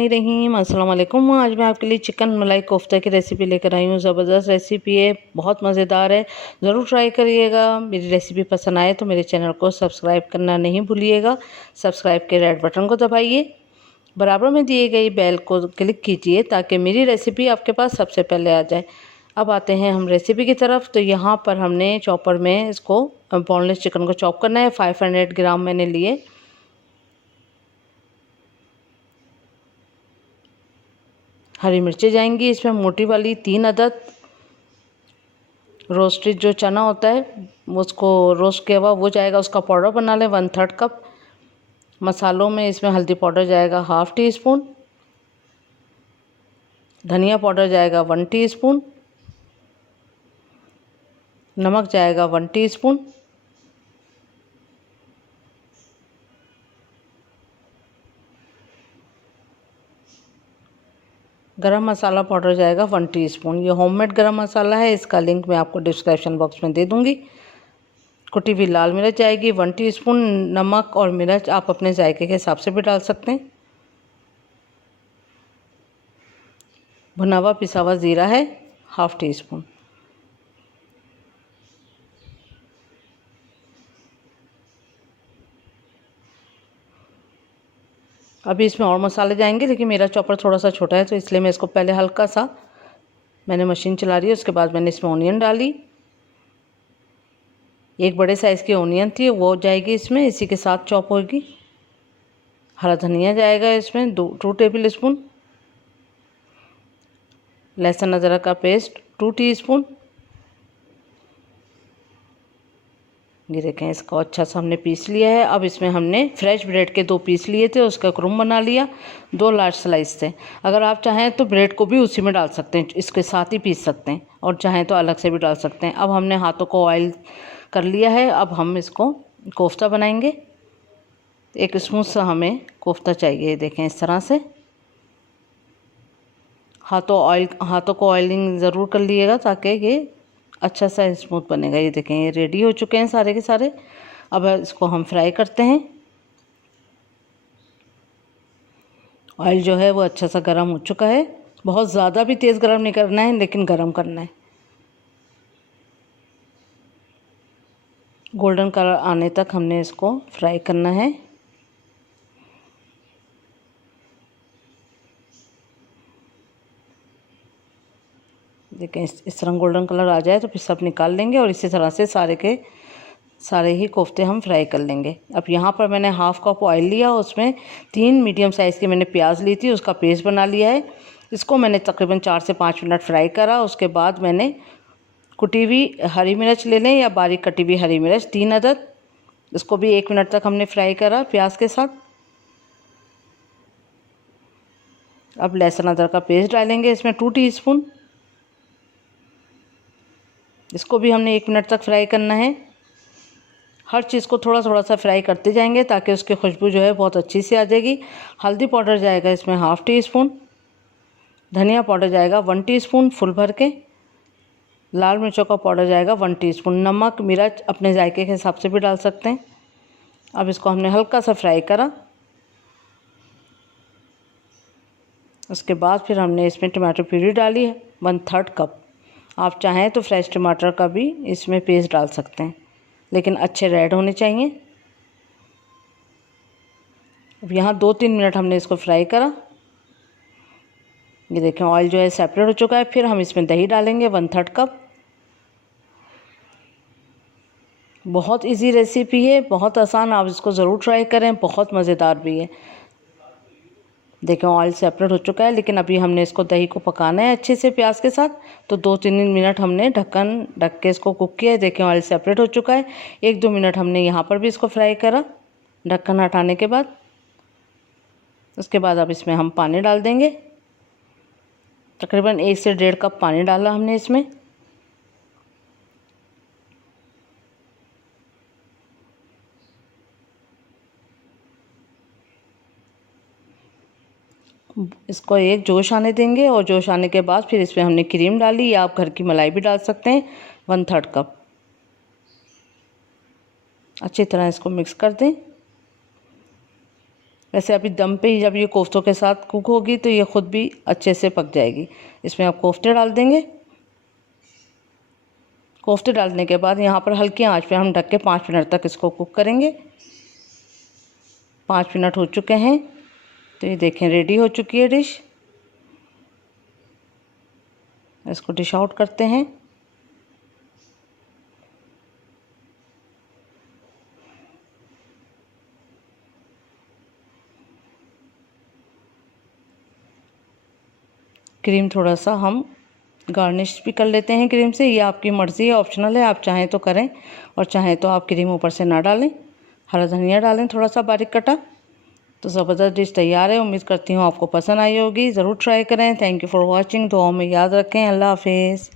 बिस्मिल्लाहिर्रहमानिर्रहीम। अस्सलाम वालेकुम। आज मैं आपके लिए चिकन मलाई कोफ्ता की रेसिपी लेकर आई हूँ। ज़बरदस्त रेसिपी है, बहुत मज़ेदार है, ज़रूर ट्राई करिएगा। मेरी रेसिपी पसंद आए तो मेरे चैनल को सब्सक्राइब करना नहीं भूलिएगा। सब्सक्राइब के रेड बटन को दबाइए, बराबर में दिए गई बेल को क्लिक कीजिए ताकि मेरी रेसिपी आपके पास सबसे पहले आ जाए। अब आते हैं हम रेसिपी की तरफ। तो यहाँ पर हमने चॉपर में इसको बोनलेस चिकन को चॉप करना है। 500 ग्राम मैंने लिए। हरी मिर्चें जाएंगी इसमें मोटी वाली 3 अदद। रोस्टेड जो चना होता है उसको रोस्ट किया हुआ वो जाएगा, उसका पाउडर बना लें 1/3 कप। मसालों में इसमें हल्दी पाउडर जाएगा 1/2 टीस्पून, धनिया पाउडर जाएगा 1 टीस्पून, नमक जाएगा 1 टीस्पून, गरम मसाला पाउडर जाएगा 1 टीस्पून। ये होममेड गरम मसाला है, इसका लिंक मैं आपको डिस्क्रिप्शन बॉक्स में दे दूँगी। कुटी हुई लाल मिर्च जाएगी 1 टीस्पून। नमक और मिर्च आप अपने जायके के हिसाब से भी डाल सकते हैं। भुना हुआ पिसा हुआ ज़ीरा है 1/2 टीस्पून। अभी इसमें और मसाले जाएंगे, लेकिन मेरा चॉपर थोड़ा सा छोटा है तो इसलिए मैं इसको पहले हल्का सा मैंने मशीन चला रही है। उसके बाद मैंने इसमें ऑनियन डाली। एक बड़े साइज़ की ऑनियन थी, वो जाएगी इसमें, इसी के साथ चॉप होगी। हरा धनिया जाएगा इसमें 2 टेबल स्पून। लहसुन अदरक का पेस्ट 2 टीस्पून। ये देखें, इसको अच्छा सा हमने पीस लिया है। अब इसमें हमने फ्रेश ब्रेड के 2 पीस लिए थे, उसका क्रूम बना लिया। 2 लार्ज स्लाइस थे। अगर आप चाहें तो ब्रेड को भी उसी में डाल सकते हैं, इसके साथ ही पीस सकते हैं, और चाहें तो अलग से भी डाल सकते हैं। अब हमने हाथों को ऑयल कर लिया है। अब हम इसको कोफ्ता बनाएंगे। एक स्मूथ सा हमें कोफ्ता चाहिए। देखें इस तरह से हाथों को ऑयलिंग ज़रूर कर लिएगा ताकि ये अच्छा सा स्मूथ बनेगा। ये देखें, ये रेडी हो चुके हैं सारे के सारे। अब इसको हम फ्राई करते हैं। ऑयल जो है वो अच्छा सा गर्म हो चुका है। बहुत ज़्यादा भी तेज़ गर्म नहीं करना है, लेकिन गर्म करना है। गोल्डन कलर आने तक हमने इसको फ्राई करना है। देखें, इस तरह गोल्डन कलर आ जाए तो फिर सब निकाल लेंगे, और इसी तरह से सारे के सारे ही कोफ्ते हम फ्राई कर लेंगे। अब यहाँ पर मैंने 1/2 कप ऑयल लिया, उसमें 3 मीडियम साइज़ की मैंने प्याज ली थी, उसका पेस्ट बना लिया है। इसको मैंने तकरीबन 4 से 5 मिनट फ्राई करा। उसके बाद मैंने कुटी हुई हरी मिर्च ले लें या बारीक कटी हुई हरी मिर्च 3 अदद, इसको भी 1 मिनट तक हमने फ्राई करा प्याज के साथ। अब लहसुन अदरक का पेस्ट डालेंगे इसमें 2 टीस्पून। इसको भी हमने 1 मिनट तक फ्राई करना है। हर चीज़ को थोड़ा थोड़ा सा फ्राई करते जाएंगे ताकि उसकी खुशबू जो है बहुत अच्छी सी आ जाएगी। हल्दी पाउडर जाएगा इसमें 1/2 टीस्पून। धनिया पाउडर जाएगा 1 टीस्पून फुल भर के। लाल मिर्चों का पाउडर जाएगा 1 टीस्पून। नमक मिर्च अपने जायके के हिसाब से भी डाल सकते हैं। अब इसको हमने हल्का सा फ्राई करा। उसके बाद फिर हमने इसमें टमाटर प्यूरी डाली है 1/3 कप। आप चाहें तो फ्रेश टमाटर का भी इसमें पेस्ट डाल सकते हैं, लेकिन अच्छे रेड होने चाहिए। अब यहाँ 2-3 मिनट हमने इसको फ्राई करा। ये देखें, ऑयल जो है सेपरेट हो चुका है। फिर हम इसमें दही डालेंगे 1/3 कप। बहुत इजी रेसिपी है, बहुत आसान, आप इसको ज़रूर ट्राई करें, बहुत मज़ेदार भी है। देखें, ऑयल सेपरेट हो चुका है, लेकिन अभी हमने इसको दही को पकाना है अच्छे से प्याज के साथ। तो 2-3 मिनट हमने ढक के इसको कुक किया है। देखें, ऑयल सेपरेट हो चुका है। 1-2 मिनट हमने यहाँ पर भी इसको फ्राई करा ढक्कन हटाने के बाद। उसके बाद अब इसमें हम पानी डाल देंगे। तकरीबन 1 से 1.5 कप पानी डाला हमने इसमें। इसको एक जोश आने देंगे, और जोश आने के बाद फिर इसमें हमने क्रीम डाली, या आप घर की मलाई भी डाल सकते हैं 1/3 कप। अच्छी तरह इसको मिक्स कर दें। वैसे अभी दम पे ही जब ये कोफ्तों के साथ कुक होगी तो ये ख़ुद भी अच्छे से पक जाएगी। इसमें आप कोफ्ते डाल देंगे। कोफ्ते डालने के बाद यहाँ पर हल्की आंच पे हम ढक के 5 मिनट तक इसको कुक करेंगे। 5 मिनट हो चुके हैं तो ये देखें रेडी हो चुकी है डिश। इसको डिश आउट करते हैं। क्रीम थोड़ा सा हम गार्निश भी कर लेते हैं क्रीम से। ये आपकी मर्ज़ी है, ऑप्शनल है, आप चाहें तो करें और चाहें तो आप क्रीम ऊपर से ना डालें। हरा धनिया डालें थोड़ा सा बारीक कटा। तो ज़बरदस्त डिश तैयार है। उम्मीद करती हूँ आपको पसंद आई होगी। ज़रूर ट्राई करें। Thank you for watching. दुआओं में याद रखें। अल्लाह हाफिज़।